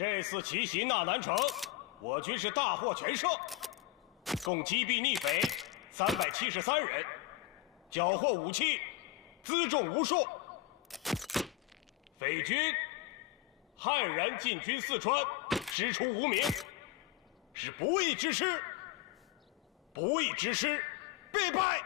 这次奇袭纳南城，我军是大获全胜，共击毙逆匪373人，缴获武器，辎重无数。匪军悍然进军四川，师出无名，是不义之师。不义之师，必败！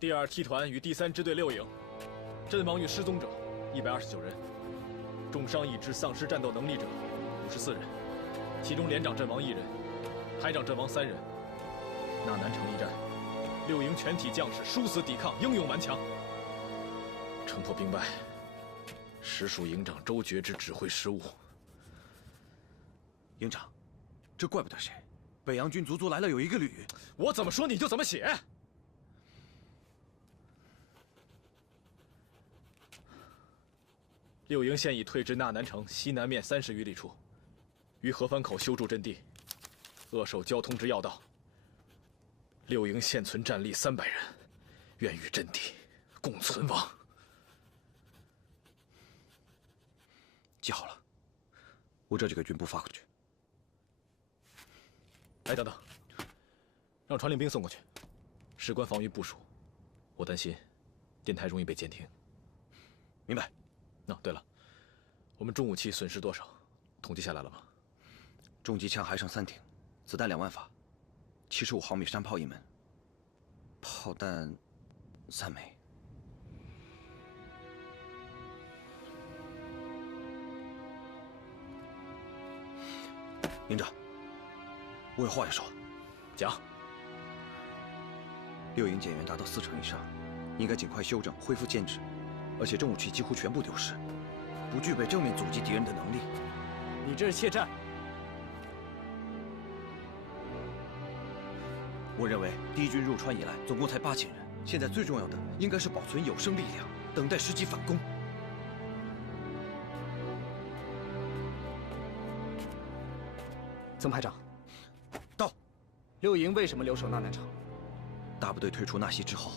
第2梯团与第3支队6营，阵亡与失踪者129人，重伤已知丧失战斗能力者54人，其中连长阵亡1人，排长阵亡3人。纳南城一战，6营全体将士殊死抵抗，英勇顽强，城破兵败，实属营长周觉之指挥失误。营长，这怪不得谁，北洋军足足来了有1个旅，我怎么说你就怎么写。6营现已退至纳南城西南面30余里处，于河帆口修筑阵地，扼守交通之要道。6营现存战力300人，愿与阵地共存亡。记好了，我这就给军部发过去。哎，等等，让传令兵送过去，事关防御部署，我担心电台容易被监听。明白。对了，我们重武器损失多少？统计下来了吗？重机枪还剩3挺，子弹2万发，75毫米山炮1门，炮弹3枚。营长，我有话要说。讲。6营减员达到40%以上，应该尽快休整，恢复建制。而且重武器几乎全部丢失，不具备正面阻击敌人的能力。你这是怯战。我认为敌军入川以来总共才8000人，现在最重要的应该是保存有生力量，等待时机反攻。曾排长，到。6营为什么留守纳南城？大部队退出纳西之后，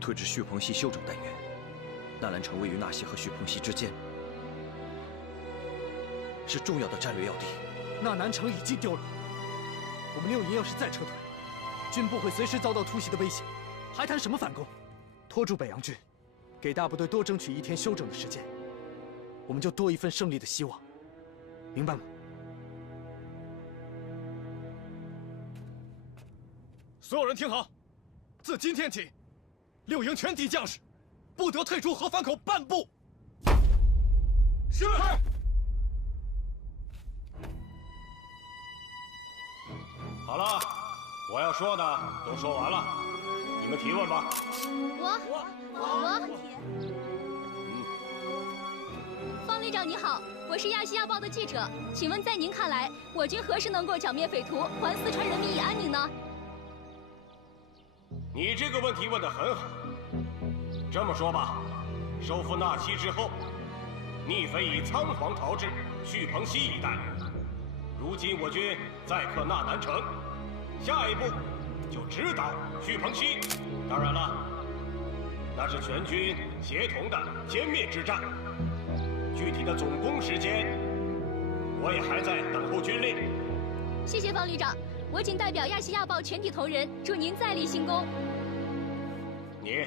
退至叙彭溪休整待援。纳兰城位于纳西和叙彭溪之间，是重要的战略要地。纳南城已经丢了，我们6营要是再撤退，军部会随时遭到突袭的威胁，还谈什么反攻？拖住北洋军，给大部队多争取1天休整的时间，我们就多一份胜利的希望，明白吗？所有人听好，自今天起，6营全体将士不得退出河帆口半步。是。好了，我要说的都说完了，你们提问吧。我。方旅长你好，我是亚细亚报的记者，请问在您看来，我军何时能够剿灭匪徒，还四川人民以安宁呢？你这个问题问得很好。这么说吧，收复纳西之后，逆匪已仓皇逃至叙彭溪一带。如今我军再克纳南城，下一步就直捣叙彭溪。当然了，那是全军协同的歼灭之战。具体的总攻时间，我也还在等候军令。谢谢方旅长，我谨代表亚细亚报全体同仁，祝您再立新功。你，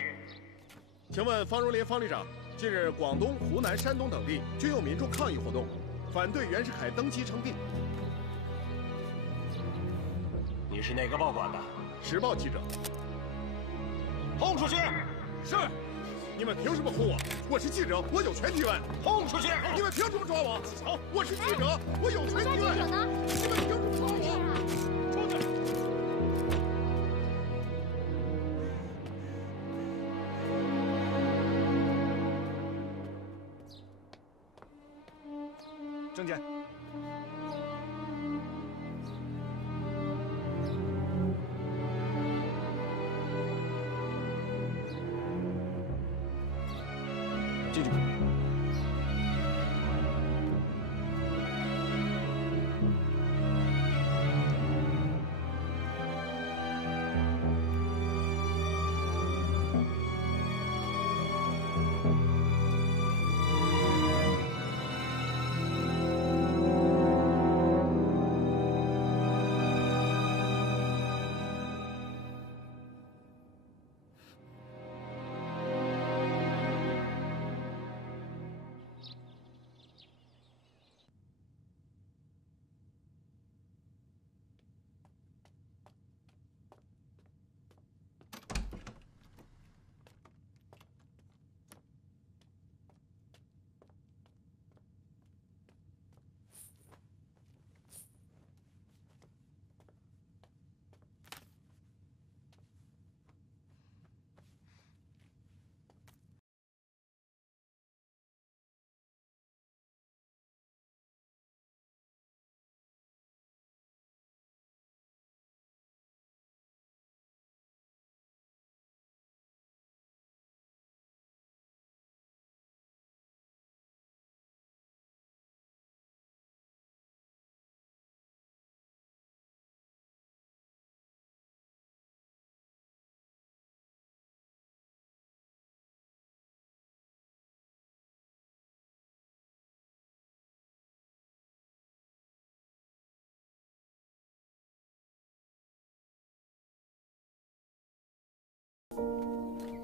请问方荣林方旅长，近日广东、湖南、山东等地均有民众抗议活动，反对袁世凯登基称帝。你是哪个报馆的？时报记者。轰出去！是。你们凭什么轰我？我是记者，我有权提问。轰出去！你们凭什么抓我？好，我是记者，我有权提问。抓记者呢？你们凭什么抓我？出去！证件。进去。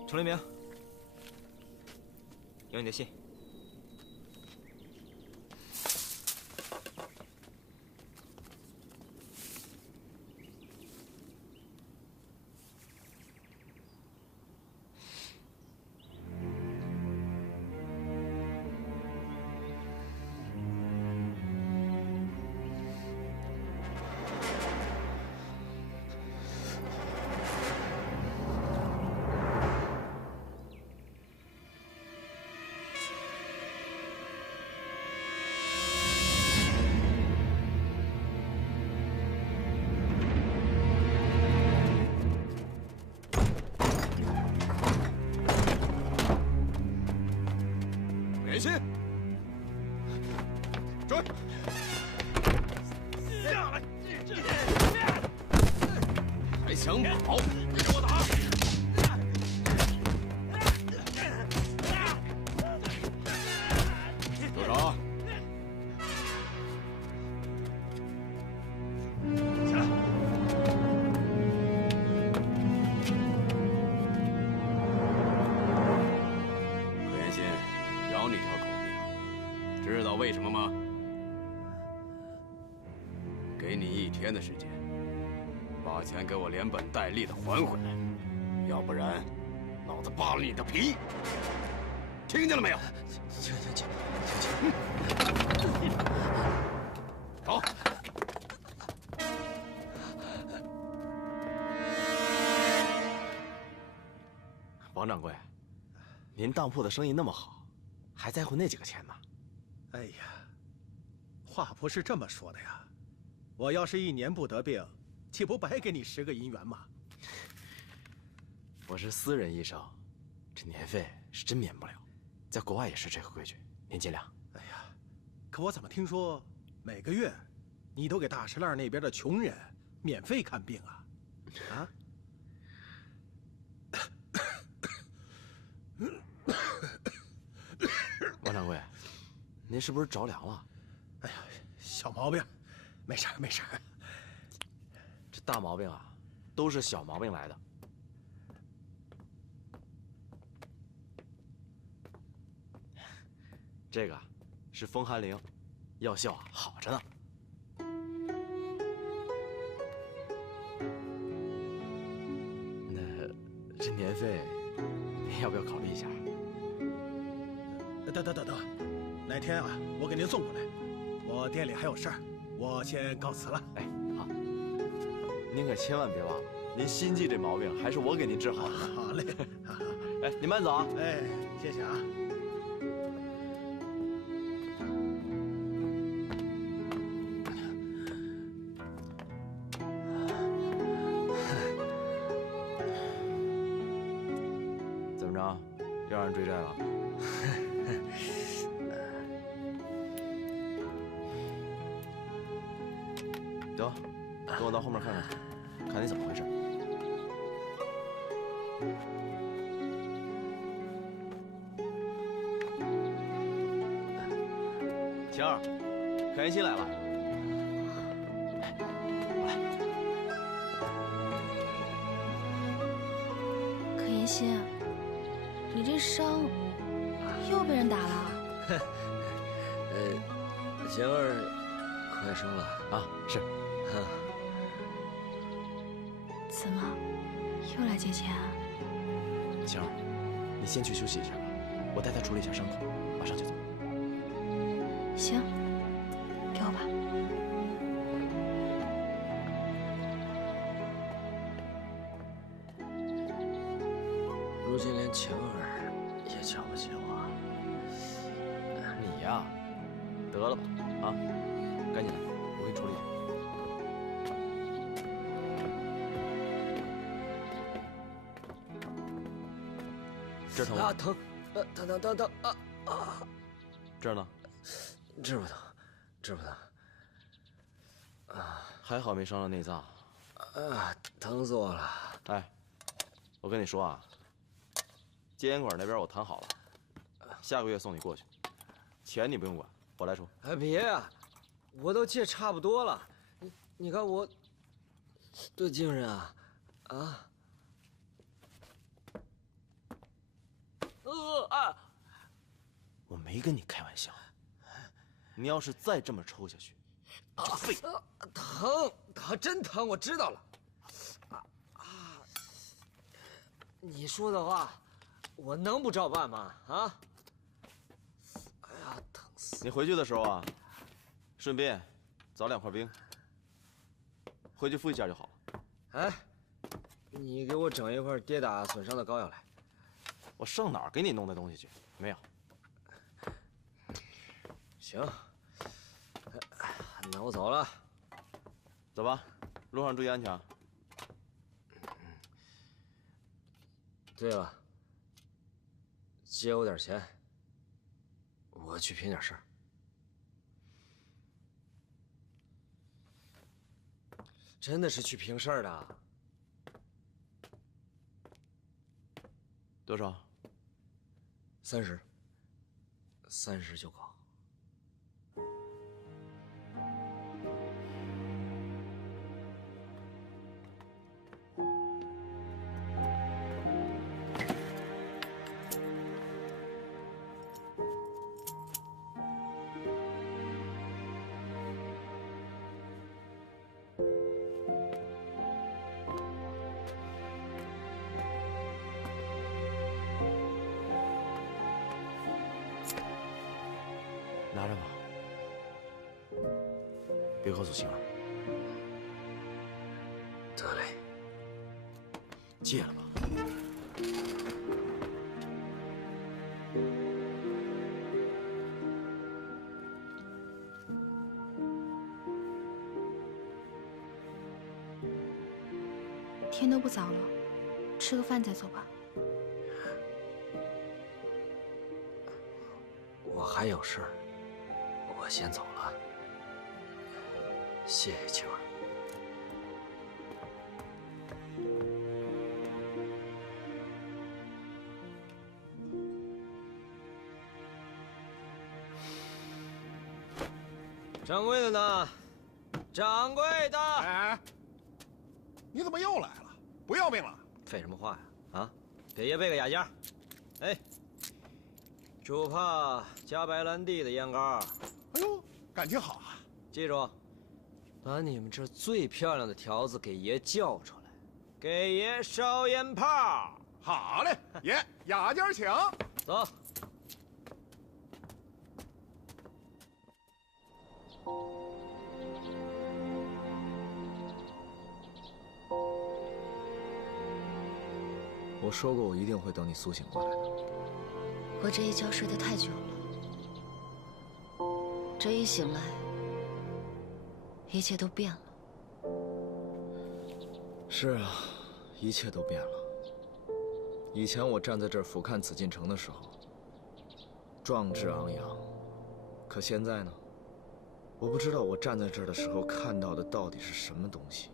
程立明，有你的信。连心，追！下来！还想跑？别给我打！多少？下来！可原心，饶你条狗命，知道为什么吗？给你1天的时间，把钱给我连本带利的还回来，要不然，老子扒了你的皮！听见了没有？请。好。王掌柜，您当铺的生意那么好，还在乎那几个钱吗？哎呀，话不是这么说的呀。我要是1年不得病，岂不白给你10个银元吗？我是私人医生，这年费是真免不了。在国外也是这个规矩，您尽量。哎呀，可我怎么听说每个月你都给大石烂那边的穷人免费看病啊？啊？王掌柜，您是不是着凉了？哎呀，小毛病，没事没事。这大毛病啊，都是小毛病来的。这个是风寒灵，药效啊好着呢。那这年费，您要不要考虑一下？等，哪天啊，我给您送过来。我店里还有事儿，我先告辞了。哎，好，您可千万别忘了，您心悸这毛病还是我给您治好的。好嘞，哎，您慢走啊。哎，谢谢啊。怎么着，又让人追债了？得，跟我到后面看看去，看你怎么回事。晴儿，可妍希来了。可妍希，你这伤又被人打了？晴儿快生了啊！是。怎么又来借钱啊？晴儿，你先去休息一下吧，我带她处理一下伤口，马上就走。行，给我吧。如今连晴儿也瞧不起我，你呀，得了吧，啊，赶紧的，我给你处理一下。这儿疼吗？啊，疼，疼啊！这儿呢？治不疼，治不疼。啊，还好没伤到内脏。啊，疼死我了！哎，我跟你说啊，接烟馆那边我谈好了，下个月送你过去，钱你不用管，我来出。哎，别呀，我都借差不多了。你看我多精神啊！啊！我没跟你开玩笑，你要是再这么抽下去，你就废。疼，真疼，我知道了。你说的话，我能不照办吗？啊！哎呀，疼死！你回去的时候啊，顺便找2块冰，回去敷一下就好了。哎，你给我整一块跌打损伤的膏药来。我上哪儿给你弄那东西去？没有。行，那我走了。走吧，路上注意安全啊。对了，借我点钱，我去拼点事儿。真的是去拼事儿的。多少？30就够。拿着吧，别告诉晴儿。得嘞，戒了吧。天都不早了，吃个饭再走吧。我还有事儿，我先走了。谢谢晴儿。掌柜的呢？掌柜的！哎，你怎么又来了？不要命了？废什么话呀！啊，给爷备个雅间。哎，主怕加白兰地的烟膏。哎呦，感情好啊！记住，把你们这最漂亮的条子给爷叫出来，给爷烧烟炮。好嘞，爷，雅间请。走。我说过，我一定会等你苏醒过来的。我这一觉睡得太久了，这一醒来，一切都变了。是啊，一切都变了。以前我站在这儿俯瞰紫禁城的时候，壮志昂扬，可现在呢？我不知道我站在这儿的时候看到的到底是什么东西。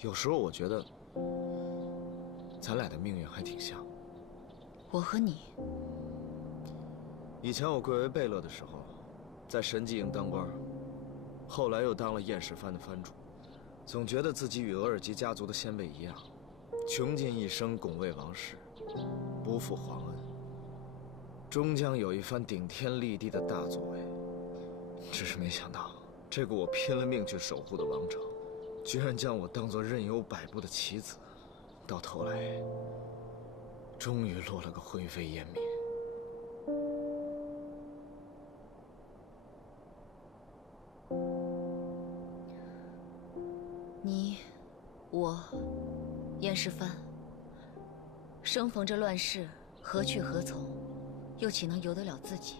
有时候我觉得，咱俩的命运还挺像。我和你，以前我贵为贝勒的时候，在神纪营当官，后来又当了燕石藩的藩主，总觉得自己与额尔吉家族的先辈一样，穷尽一生拱卫王室，不负皇恩，终将有一番顶天立地的大作为。只是没想到，这个我拼了命去守护的王朝，居然将我当作任由摆布的棋子，到头来，终于落了个灰飞烟灭。你，我，燕石藩，生逢这乱世，何去何从？又岂能由得了自己？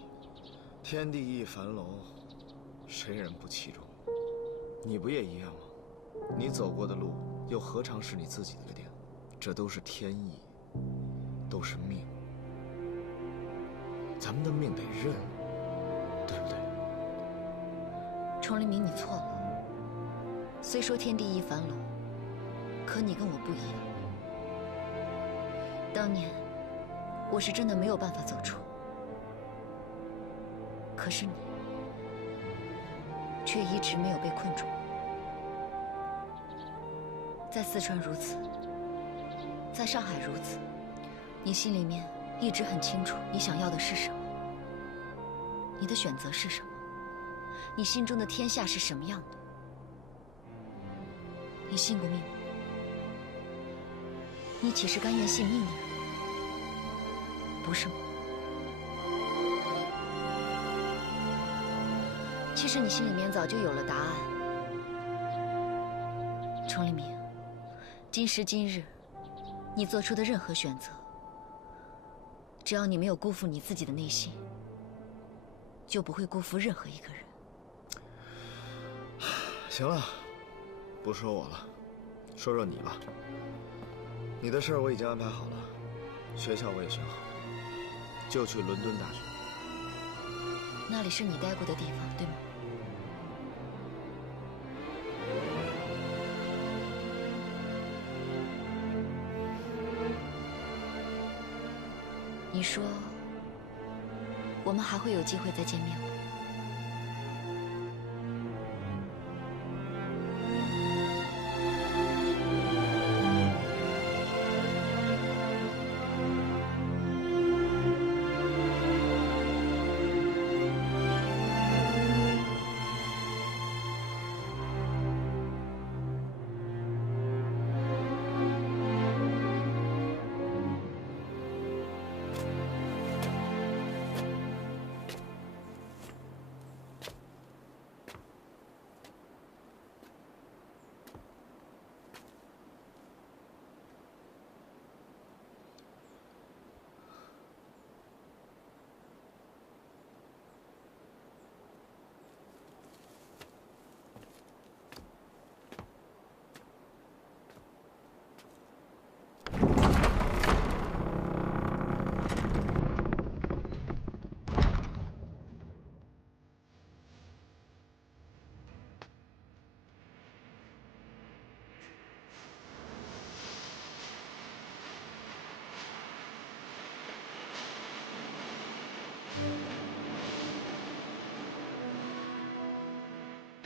天地一樊笼，谁人不其中？你不也一样吗？你走过的路，又何尝是你自己的决定？这都是天意，都是命。咱们的命得认，对不对？崇黎明，你错了。虽说天地一樊笼，可你跟我不一样。当年，我是真的没有办法走出，可是你，却一直没有被困住。在四川如此，在上海如此，你心里面一直很清楚你想要的是什么，你的选择是什么，你心中的天下是什么样的。你信过命吗？你岂是甘愿信命的人？不是吗？其实你心里面早就有了答案。崇黎明，今时今日，你做出的任何选择，只要你没有辜负你自己的内心，就不会辜负任何一个人。行了，不说我了，说说你吧。你的事儿我已经安排好了，学校我也选好，就去伦敦大学。那里是你待过的地方，对吗？你说，我们还会有机会再见面吗？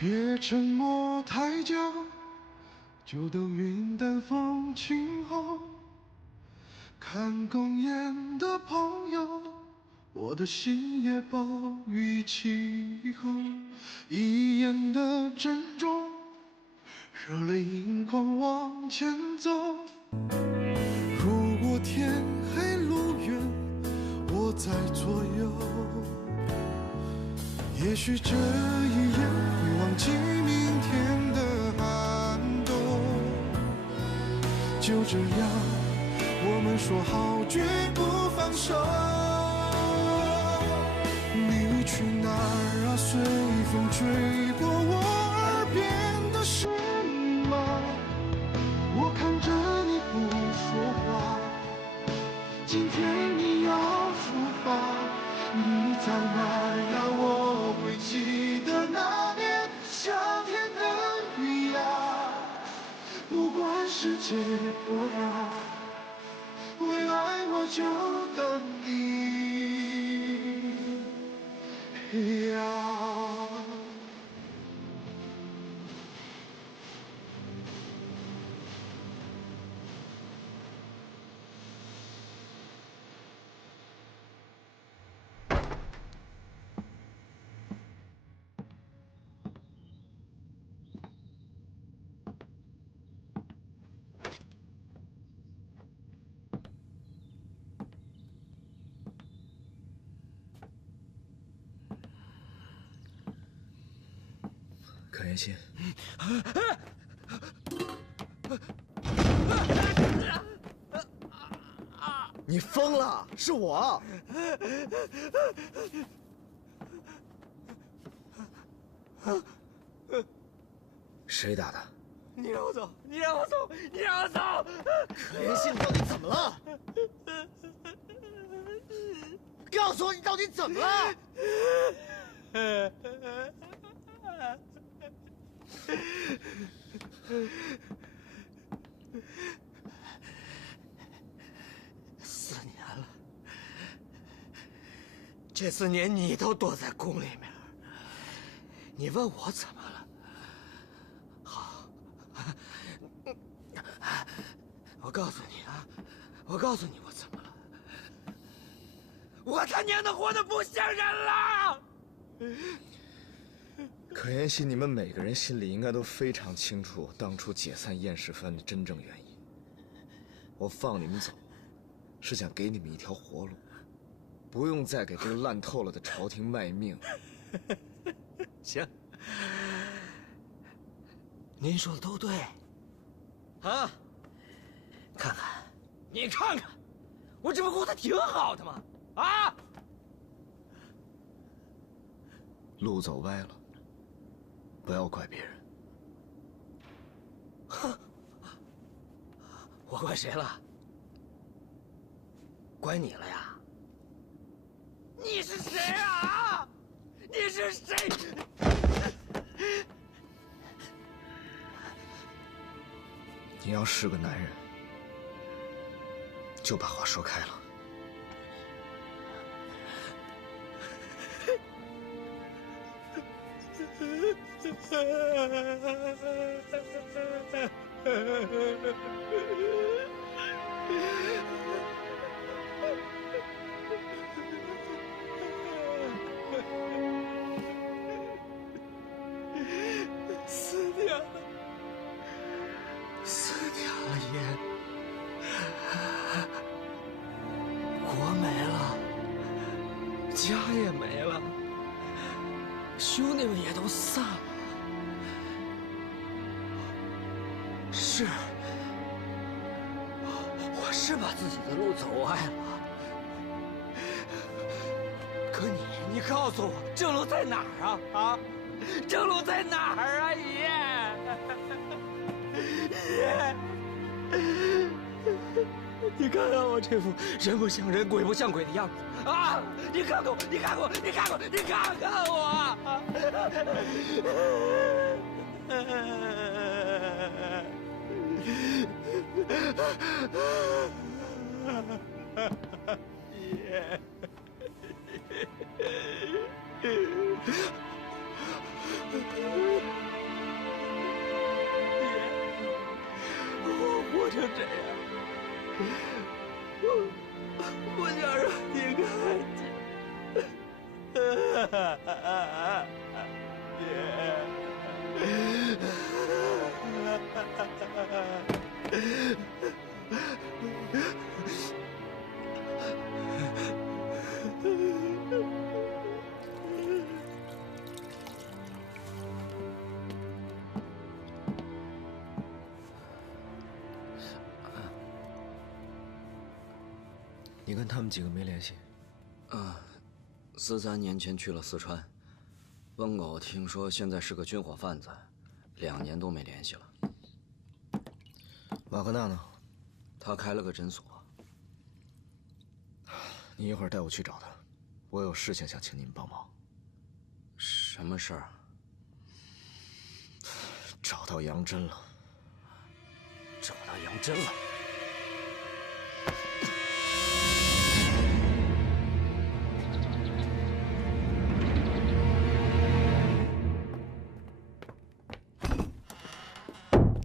别沉默太久，就等云淡风轻后。看公演的朋友，我的心也暴雨气候。一眼的珍重，热泪盈眶往前走。如果天黑路远，我在左右。也许这一夜起明天的寒冬。就这样，我们说好绝不放手。你去哪儿啊？随风吹过我耳边的是你吗？我看着你不说话，今天你要出发，你在哪儿呀？我会记得那年夏天的雨呀，不管世界多大，为爱我就等你呀。可言心，你疯了！是我。谁打的？你让我走！你让我走！你让我走！可言心，你到底怎么了？告诉我你到底怎么了？4年了，这4年你都躲在宫里面，你问我怎么了？好，我告诉你啊，我告诉你我怎么了？我他娘的活得不像人了！可言心，你们每个人心里应该都非常清楚当初解散燕氏藩的真正原因。我放你们走，是想给你们一条活路，不用再给这个烂透了的朝廷卖命。行，您说的都对。啊，看看，你看看，我这不过得挺好的吗？啊！路走歪了，不要怪别人。哼，我怪谁了？怪你了呀！你是谁啊？你是谁？你要是个男人，就把话说开了。死掉了爷，国没了，家也没了，兄弟们也都散了。是，我是把自己的路走歪了。可你告诉我，正路在哪儿啊？啊，正路在哪儿啊，爷？爷，你看看我这副人不像人、鬼不像鬼的样子啊！你看看我，你看看我，你看看我，你看看我！爷。我活成这样，我想让你看见。你跟他们几个没联系？13年前去了四川，温狗听说现在是个军火贩子，2年都没联系了。瓦格纳呢？他开了个诊所。你一会儿带我去找他，我有事情想请你们帮忙。什么事儿？找到杨真了。找到杨真了。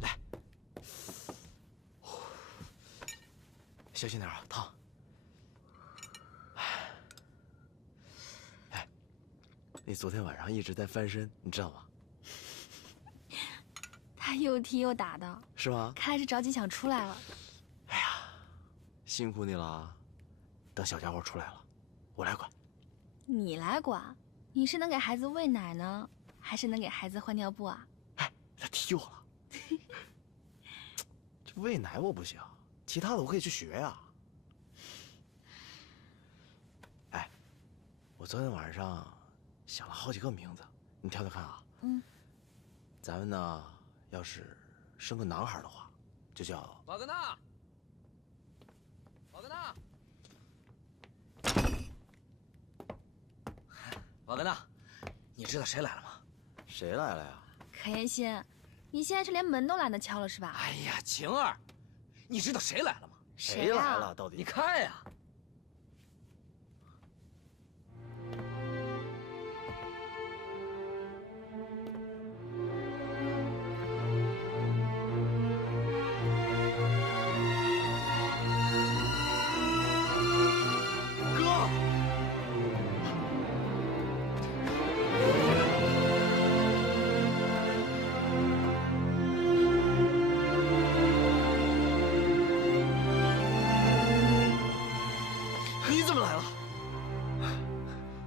来，小心点啊，烫。哎，你昨天晚上一直在翻身，你知道吗？他又踢又打的，是吗？看来是着急想出来了。哎呀，辛苦你了。等小家伙出来了，我来管。你来管？你是能给孩子喂奶呢，还是能给孩子换尿布啊？哎，他踢我了。这喂奶我不行，其他的我可以去学呀。哎，我昨天晚上想了好几个名字，你挑挑看啊。咱们呢，要是生个男孩的话，就叫瓦格纳。瓦格纳。瓦格纳，你知道谁来了吗？谁来了呀？可言心，你现在是连门都懒得敲了是吧？哎呀，晴儿，你知道谁来了吗？谁来了？到底？你看呀。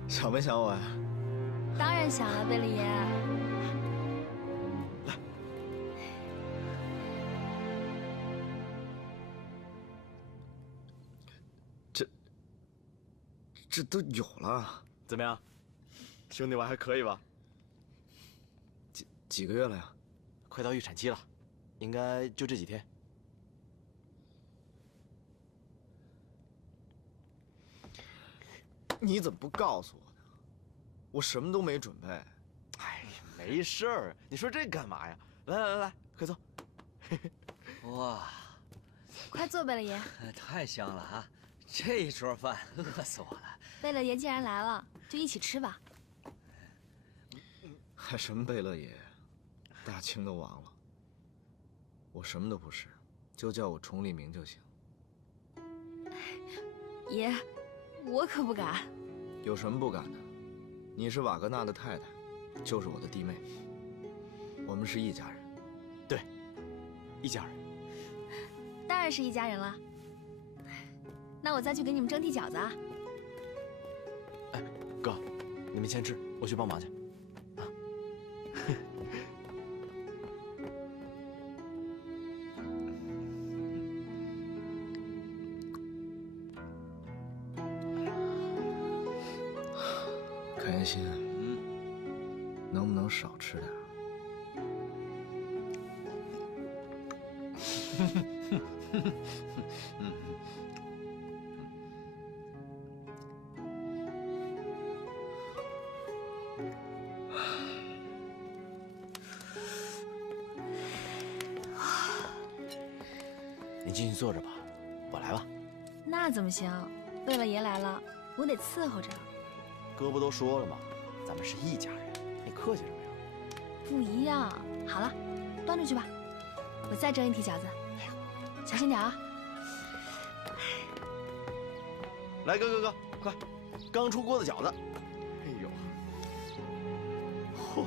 想没想我呀？当然想了，贝勒爷。来，这都有了，怎么样？兄弟我还可以吧？几个月了呀？快到预产期了，应该就这几天。你怎么不告诉我呢？我什么都没准备。哎，没事儿，你说这干嘛呀？来，快坐。哇，快坐，贝勒爷。太香了啊！这一桌饭饿死我了。贝勒爷既然来了，就一起吃吧。还什么贝勒爷，大清都亡了，我什么都不是，就叫我崇利明就行。爷，我可不敢。有什么不敢的？你是瓦格纳的太太，就是我的弟妹，我们是一家人。对，一家人。当然是一家人了。那我再去给你们蒸屉饺子啊。哎，哥，你们先吃，我去帮忙去。可言心，能不能少吃点？你进去坐着吧，我来吧。那怎么行？贝勒爷来了，我得伺候着。哥不都说了吗？咱们是一家人，你客气什么呀？不一样。好了，端出去吧，我再蒸一屉饺子。小心点啊！来，哥，快，刚出锅的饺子。哎呦，嚯，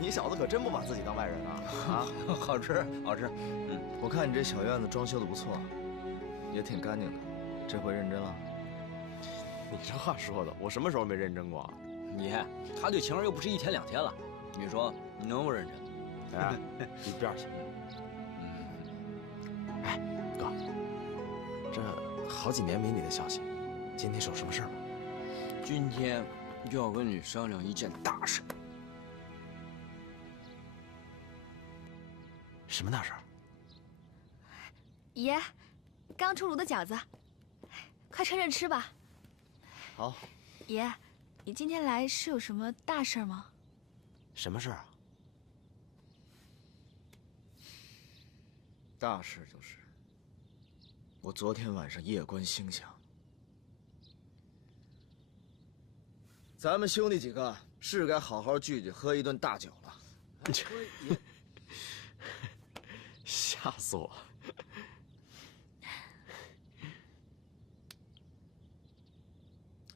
你小子可真不把自己当外人啊！啊，好吃，好吃。我看你这小院子装修的不错，也挺干净的，这回认真了。你这话说的，我什么时候没认真过？他对晴儿又不是1天2天了，你说你能不认真？哎，一边去。哎，哥，这好几年没你的消息，今天是有什么事儿吗？今天就要跟你商量一件大事。什么大事？爷，刚出炉的饺子，快趁热吃吧。好。爷，你今天来是有什么大事吗？什么事儿啊？大事就是，我昨天晚上夜观星象，咱们兄弟几个是该好好聚聚，喝一顿大酒了。吓死我！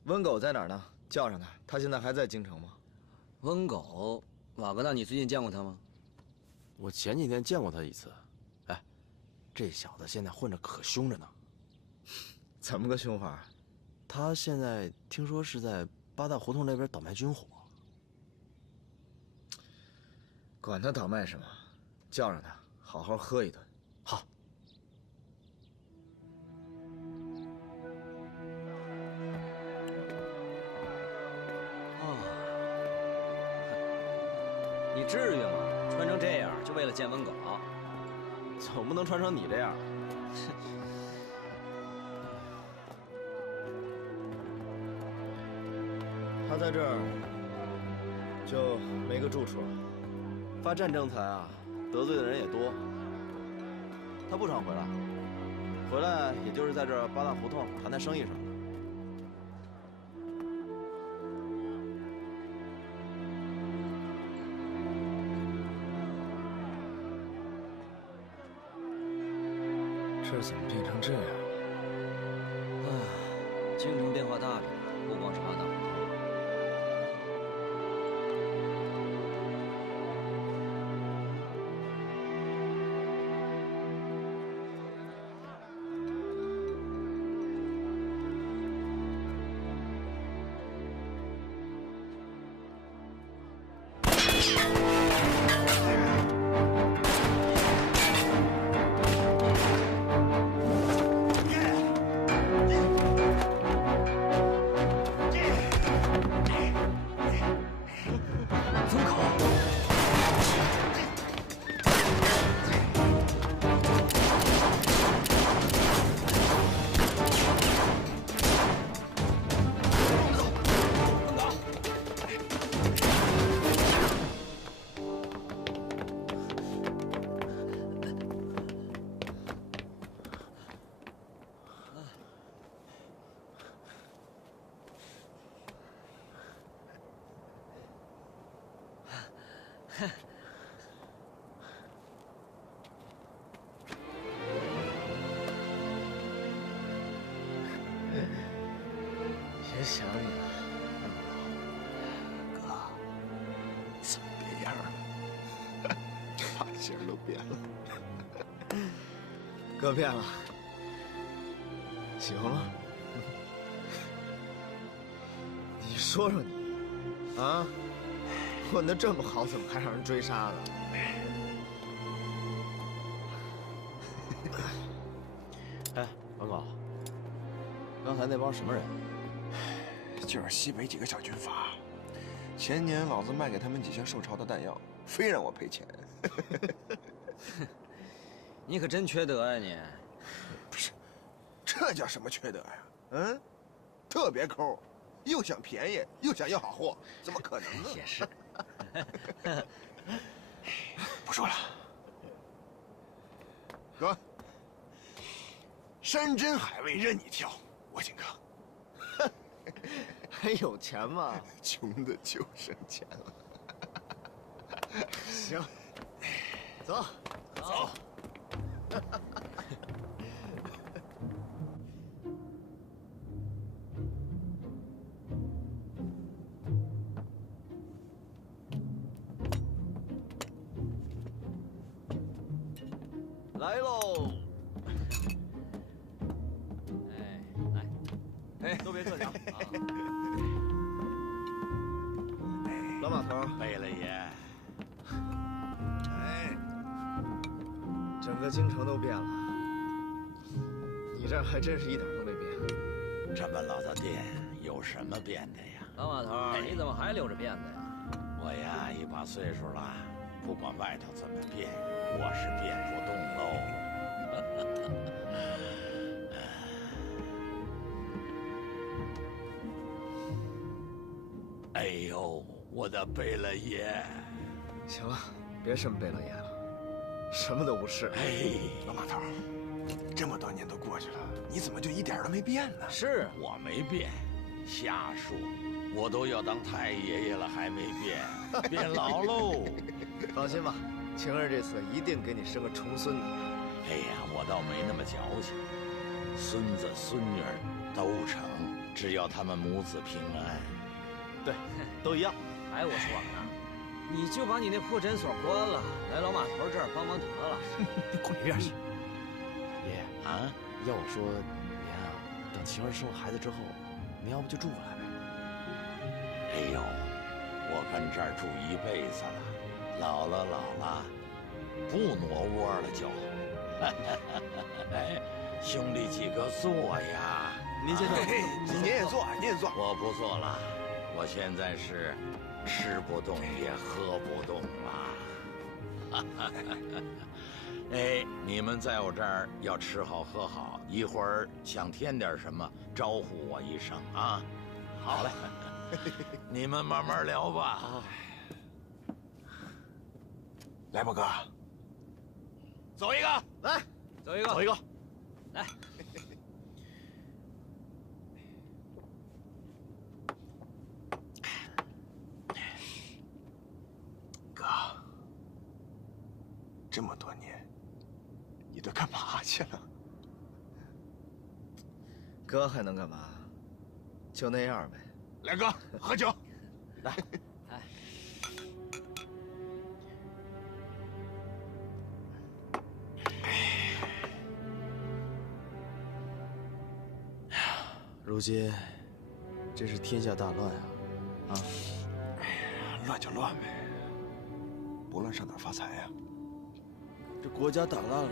温狗在哪儿呢？叫上他，他现在还在京城吗？温狗，瓦格纳，你最近见过他吗？我前几天见过他一次。哎，这小子现在混着可凶着呢。怎么个凶法？他现在听说是在八大胡同那边倒卖军火。管他倒卖什么，叫上他，好好喝一顿。好。你至于吗？穿成这样就为了见温狗？总不能穿成你这样。他在这儿就没个住处，发战争财啊，得罪的人也多。他不常回来，回来也就是在这八大胡同谈谈生意什么的。这怎么变成这样？唉，京城变化大着呢，不光是八大胡同。也想你了，哥，怎么变样了？发型都变了。哥变了，喜欢吗？你说说你，啊，混得这么好，怎么还让人追杀呢？哎，文狗，刚才那帮什么人？就是西北几个小军阀，前年老子卖给他们几箱受潮的弹药，非让我赔钱。你可真缺德呀你！不是，这叫什么缺德呀？嗯，特别抠，又想便宜又想要好货，怎么可能呢？也是。不说了，哥，山珍海味任你挑，我请客。还有钱吗？穷的就剩钱了。行，走，走。来喽！哎，都别客气啊！老马头，贝勒爷。哎，整个京城都变了，你这儿还真是一点都没变。这么老的店有什么变的呀？老马头，你怎么还留着辫子呀？我呀，一把岁数了，不管外头怎么变，我是变不动喽。哎呦，我的贝勒爷！行了，别什么贝勒爷了，什么都不是。哎，老马头，这么多年都过去了，你怎么就一点都没变呢？是我没变，瞎说，我都要当太爷爷了还没变，变老喽。放心吧，晴儿这次一定给你生个重孙子。哎呀，我倒没那么矫情，孙子孙女儿都成，只要他们母子平安。对，都一样。哎，我说呢，你就把你那破诊所关了，来老马头这儿帮忙得了。你滚一边去！爷爷啊，要我说，您啊，等晴儿生了孩子之后，您要不就住过来呗？哎呦，我跟这儿住一辈子了，老了，不挪窝了就。哎，兄弟几个坐呀！您先坐，您也坐，您也坐。我不坐了，我现在是吃不动也喝不动了。哎，你们在我这儿要吃好喝好，一会儿想添点什么，招呼我一声啊。好嘞，你们慢慢聊吧。来吧，哥，走一个，来，走一个，走一个，来。哥，这么多年，你都干嘛去了？哥还能干嘛？就那样呗。来，哥，喝酒。来，来。如今，真是天下大乱啊！啊，哎呀，乱就乱呗，不乱上哪儿发财呀？这国家打烂了，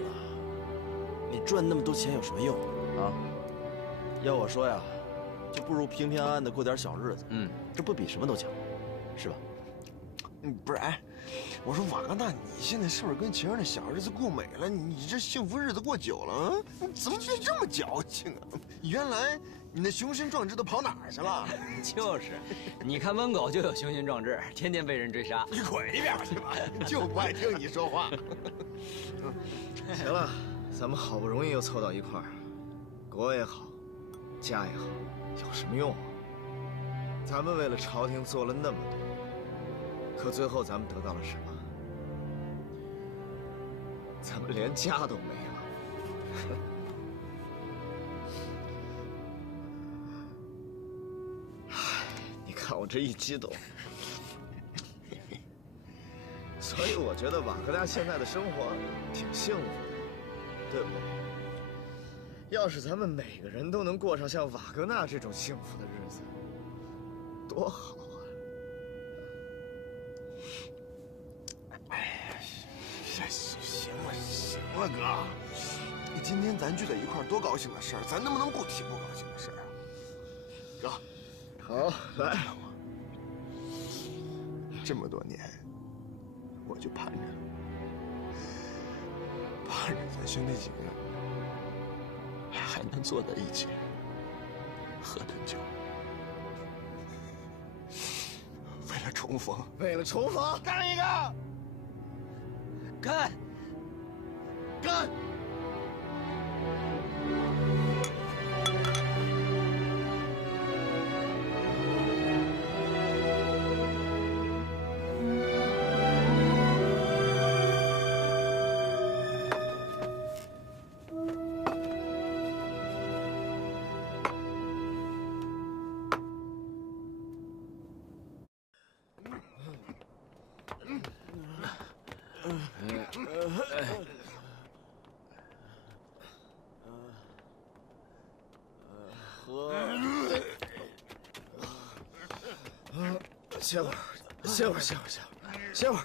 你赚那么多钱有什么用啊？要我说呀，就不如平平安安的过点小日子。这不比什么都强，是吧？不是，哎，我说瓦格纳，你现在是不是跟晴儿那小日子过美了？你这幸福日子过久了啊？你怎么变这么矫情啊？原来你那雄心壮志都跑哪儿去了？就是，你看温狗就有雄心壮志，天天被人追杀。你滚一边去吧，就不爱听你说话。行了，咱们好不容易又凑到一块儿，国也好，家也好，有什么用啊？咱们为了朝廷做了那么多，可最后咱们得到了什么？咱们连家都没了。你看我这一激动，所以我觉得瓦格纳现在的生活挺幸福的，对不对？要是咱们每个人都能过上像瓦格纳这种幸福的日子，多好啊！哎呀，行了，哥，今天咱聚在一块儿，多高兴的事儿，咱能不能不提不高兴的事儿啊？哥，好，来，这么多年，我就盼着咱兄弟几个还能坐在一起喝顿酒，为了重逢，干一个，干！歇会儿。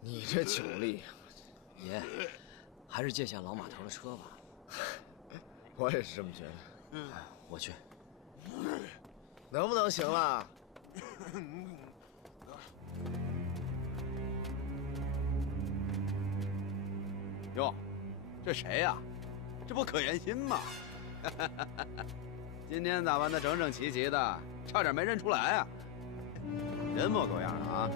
你这酒力，爷，还是借下老码头的车吧。我也是这么觉得。我去。能不能行了？哟，这谁呀？这不可言心吗？今天咋办的整整齐齐的，差点没认出来啊！人模狗样的啊！